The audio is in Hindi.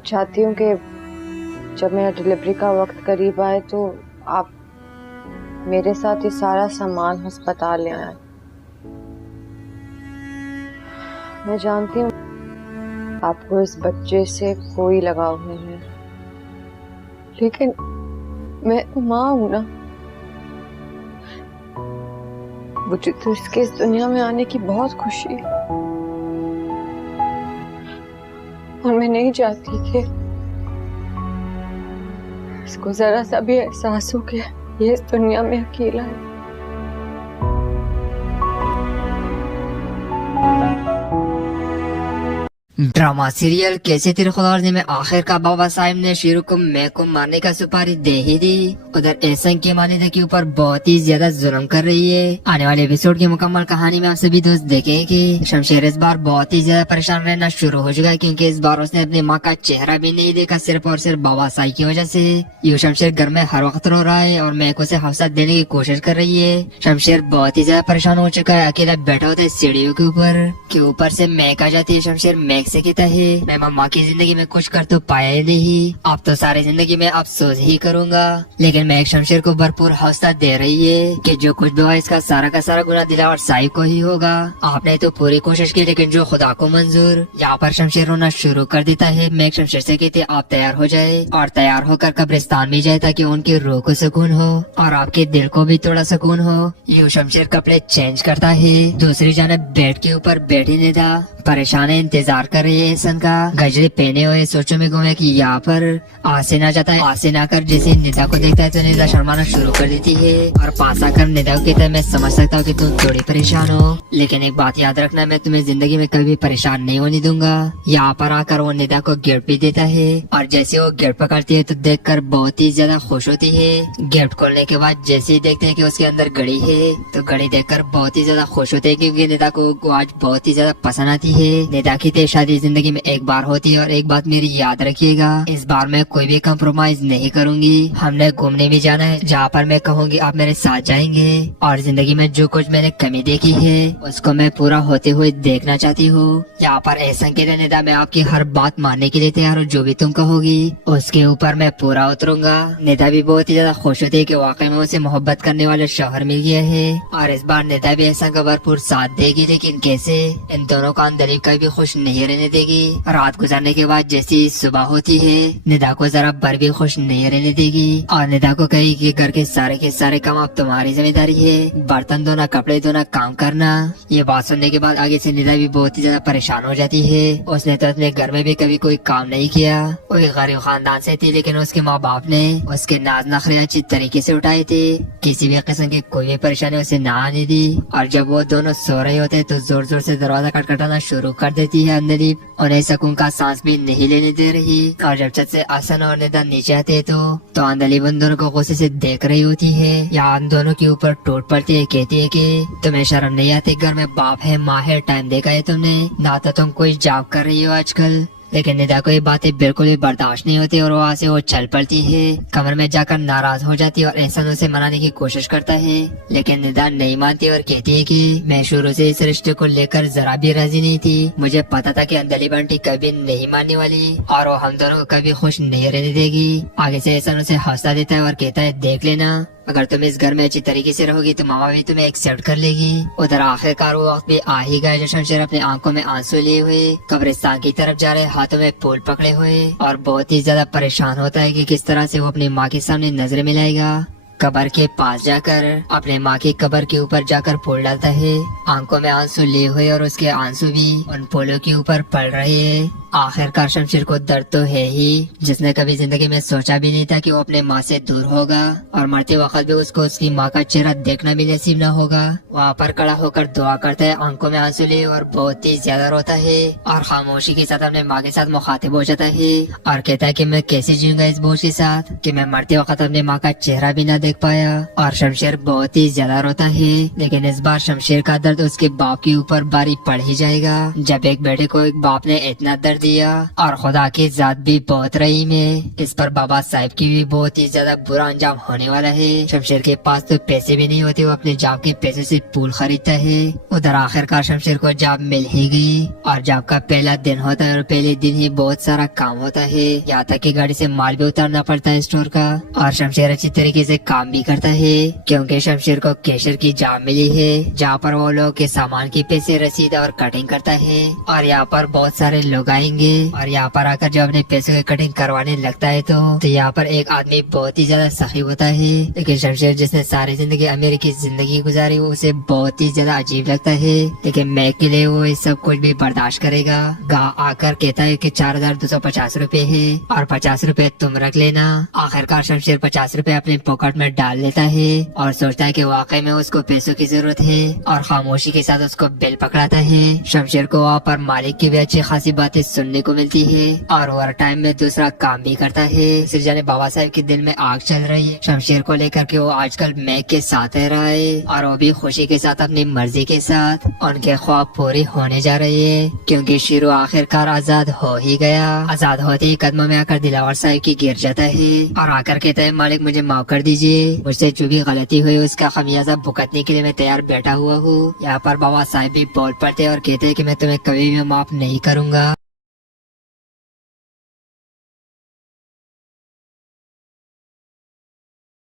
मैं चाहती हूँ कि जब मेरा डिलीवरी का वक्त करीब आए तो आप मेरे साथ ये सारा सामान अस्पताल ले आए। मैं जानती हूँ आपको इस बच्चे से कोई लगाव नहीं है, लेकिन मैं माँ हूं ना। मुझे तो इसके इस दुनिया में आने की बहुत खुशी है और मैं नहीं चाहती कि इसको जरा सा भी एहसास हो कि ये इस दुनिया में अकेला है। ड्रामा सीरियल कैसे तेरे खुदावंदी में आखिर का बाबा साहिब ने शेरू को मैं को मारने का सुपारी दे ही दी। उधर एहसन की मालिदा के ऊपर बहुत ही ज्यादा जुल्म कर रही है। आने वाले एपिसोड की मुकम्मल कहानी में आप सभी दोस्त देखेंगे कि शमशेर इस बार बहुत ही ज्यादा परेशान रहना शुरू हो चुका है, क्योंकि इस बार उसने अपनी माँ का चेहरा भी नहीं देखा, सिर्फ और सिर्फ बाबा साहिब की वजह से। ये शमशेर घर में हर वक्त रो रहा है और मैं उसे हौसला देने की कोशिश कर रही है। शमशेर बहुत ही ज्यादा परेशान हो चुका है, अकेला बैठा होता है सीढ़ियों के ऊपर से मैक आ जाती है। शमशेर मैक से कहता है मैं मम्मा की जिंदगी में कुछ कर तो पाया ही नहीं, अब तो सारी जिंदगी में अफसोस ही करूंगा। लेकिन मैक शमशेर को भरपूर हौसला दे रही है कि जो कुछ भी हुआ इसका सारा का सारा गुनाह दिलावर साहिब को ही होगा। आपने तो पूरी कोशिश की लेकिन जो खुदा को मंजूर। यहाँ पर शमशेर रोना शुरू कर देता है। मैक शमशेर से कहते आप तैयार हो जाए और तैयार होकर कब्रिस्तान में जाए ताकि उनकी रूह को सुकून हो और आपके दिल को भी थोड़ा सुकून हो। यूं शमशेर कपड़े चेंज करता है। दूसरी जानब बेड के ऊपर बैठी निदा परेशान इंतजार कर रही है एहसन का। गजरे पहने हुए सोचों में घूमे कि यहाँ पर आसिन आ जाता है। आसिन आकर जैसे निदा को देखता है तो निदा शर्माना शुरू कर देती है और पास आकर निदा को कहता है मैं समझ सकता हूँ कि तुम थोड़ी परेशान हो, लेकिन एक बात याद रखना, मैं तुम्हें जिंदगी में कभी परेशान नहीं होने दूंगा। यहाँ पर आकर वो निदा को गिफ्ट भी देता है और जैसे वो गिफ्ट पकड़ती है तो देखकर बहुत ही ज्यादा खुश होती है। गिफ्ट खोलने के बाद जैसे ही देखते हैं कि उसके अंदर घड़ी है तो घड़ी देखकर बहुत ही ज्यादा खुश होते हैं, क्योंकि निदा को आज बहुत ही ज्यादा पसंद आती है। निदा की शादी जिंदगी में एक बार होती है और एक बात मेरी याद रखिएगा, इस बार मैं कोई भी कम्प्रोमाइज नहीं करूंगी। हमने घूमने भी जाना है, जहाँ पर मैं कहूँगी आप मेरे साथ जाएंगे और जिंदगी में जो कुछ मैंने कमी देखी है उसको मैं पूरा होते हुए देखना चाहती हूँ। यहाँ पर एहसन कहते निदा मैं आपकी हर बात मानने के लिए तैयार हूँ, जो भी तुम कहोगी उसके ऊपर मैं पूरा उतरूंगा। निदा भी बहुत ही ज्यादा खुश होती है कि वाकई में उसे मोहब्बत करने वाले शौहर मिल गया है और इस बार निदा भी एहसन का भरपूर साथ देगी। लेकिन कैसे? इन दोनों का अंदर कभी भी खुश नहीं रहने देगी। रात गुजरने के बाद जैसी सुबह होती है निदा को जरा भर भी खुश नहीं रहने देगी और निदा को कहेगी कि घर के सारे काम अब तुम्हारी जिम्मेदारी है, बर्तन धोना, कपड़े धोना, काम करना। ये बात सुनने के बाद आगे से निदा भी बहुत ही ज्यादा परेशान हो जाती है। उसने तो अपने घर में भी कभी कोई काम नहीं किया। वो एक गरीब खानदान से थी, लेकिन उसके माँ बाप ने उसके नाज नखरे अच्छी तरीके से उठाए थे, किसी भी किस्म की कोई भी परेशानी उसे ना आने दी। और जब वो दोनों सो रहे होते तो जोर जोर से दरवाजा खटखटाना शुरू कर देती है अंदर, उन्हें सुकून का सांस भी नहीं लेने दे रही। और जब छत से आसन और निदा नीचे आते तो अंदलीब उन दोनों को गुस्से से देख रही होती है। या उन दोनों के ऊपर टूट पड़ती है, कहती है कि तुम्हें शर्म नहीं आती, घर में बाप है, माँ है, टाइम देखा है तुमने, ना तो तुम कोई जॉब कर रही हो आजकल। लेकिन निदा को ये बातें बिल्कुल भी बर्दाश्त नहीं होती और वहाँ से वो चल पड़ती है। कमर में जाकर नाराज हो जाती है और एहसन उसे मनाने की कोशिश करता है, लेकिन निदा नहीं मानती और कहती है कि मैं शुरू से इस रिश्ते को लेकर जरा भी राजी नहीं थी। मुझे पता था कि अंदलीब आंटी कभी नहीं मानने वाली और वो हम दोनों को कभी खुश नहीं रहने देगी। आगे से एहसन उसे हौसला देता है और कहता है देख लेना, अगर तुम इस घर में अच्छी तरीके से रहोगी तो मामा भी तुम्हें एक्सेप्ट कर लेगी। उधर आखिरकार वो वक्त भी आ ही गया जो शमशेर अपने आंखों में आंसू लिए हुए कब्रिस्तान की तरफ जा रहे, हाथों में फूल पकड़े हुए और बहुत ही ज्यादा परेशान होता है कि किस तरह से वो अपनी माँ के सामने नजर मिलाएगा। कब्र के पास जाकर अपने माँ की कब्र के ऊपर जाकर फूल डालता है, आंखों में आंसू लिए हुए और उसके आंसू भी उन फूलों के ऊपर पड़ रहे हैं। आखिरकार शमशेर को दर्द तो है ही, जिसने कभी जिंदगी में सोचा भी नहीं था कि वो अपने माँ से दूर होगा और मरते वक्त भी उसको उसकी माँ का चेहरा देखना भी नसीब न होगा। वहाँ पर खड़ा होकर दुआ करता है, आंखों में आंसू लिए और बहुत ही ज्यादा रोता है और खामोशी के साथ अपने माँ के साथ मुखातिब हो जाता है और कहता है कि मैं कैसे जीऊंगा इस बोझ के साथ कि मैं मरते वक्त अपने माँ का चेहरा भी न देख पाया। और शमशेर बहुत ही ज्यादा रोता है, लेकिन इस बार शमशेर का दर्द उसके बाप के ऊपर भारी पड़ ही जाएगा। जब एक बेटे को एक बाप ने इतना दर्द दिया और खुदा की जात भी बहुत रहीम है। इस पर बाबा साहब की भी बहुत ही ज्यादा बुरा अंजाम होने वाला है। शमशेर के पास तो पैसे भी नहीं होते, वो अपने जॉब के पैसे से पूल खरीदता है। उधर आखिरकार शमशेर को जॉब मिल ही गई और जॉब का पहला दिन होता है और पहले दिन ही बहुत सारा काम होता है, यहाँ तक कि गाड़ी से माल भी उतारना पड़ता है स्टोर का। और शमशेर अच्छी तरीके से काम भी करता है क्योंकि शमशेर को कैशियर की जॉब मिली है, जहाँ पर वो लोग के सामान के पैसे, रसीद और कटिंग करता है। और यहाँ पर बहुत सारे लोग आएंगे और यहाँ पर आकर जब अपने पैसे की कटिंग करवाने लगता है तो यहाँ पर एक आदमी बहुत ही ज्यादा सखी होता है। लेकिन शमशेर जिसने सारी जिंदगी अमीर की जिंदगी गुजारी वो उसे बहुत ही ज्यादा अजीब लगता है, लेकिन मैं के लिए वो इस सब कुछ भी बर्दाश्त करेगा। गाँव आकर कहता है कि 4250 रूपए है और 50 रूपए तुम रख लेना। आखिरकार शमशेर 50 रूपए अपने पॉकेट में डाल लेता है और सोचता है कि वाकई में उसको पैसों की जरूरत है और खामोशी के साथ उसको बिल पकड़ाता है। शमशेर को वहाँ पर मालिक की भी अच्छी खासी बातें सुनने को मिलती है और ओवर टाइम में दूसरा काम भी करता है। सिर्फ जाने बाबा साहब के दिल में आग चल रही है शमशेर को लेकर के, वो आजकल मैक के साथ रह रहा है और वो भी खुशी के साथ अपनी मर्जी के साथ। उनके ख्वाब पूरी होने जा रही है क्योंकि शीरू आखिरकार आजाद हो ही गया। आजाद होते ही कदमों में आकर दिलावर साहब की गिर जाता है और आकर कहता है मालिक मुझे माफ कर दीजिए, मुझसे जो भी गलती हुई उसका खमियाजा भुगतने के लिए मैं तैयार बैठा हुआ हूँ। यहाँ पर बाबा साहब भी बोल पड़ते और कहते हैं कि मैं तुम्हें कभी भी माफ नहीं करूँगा।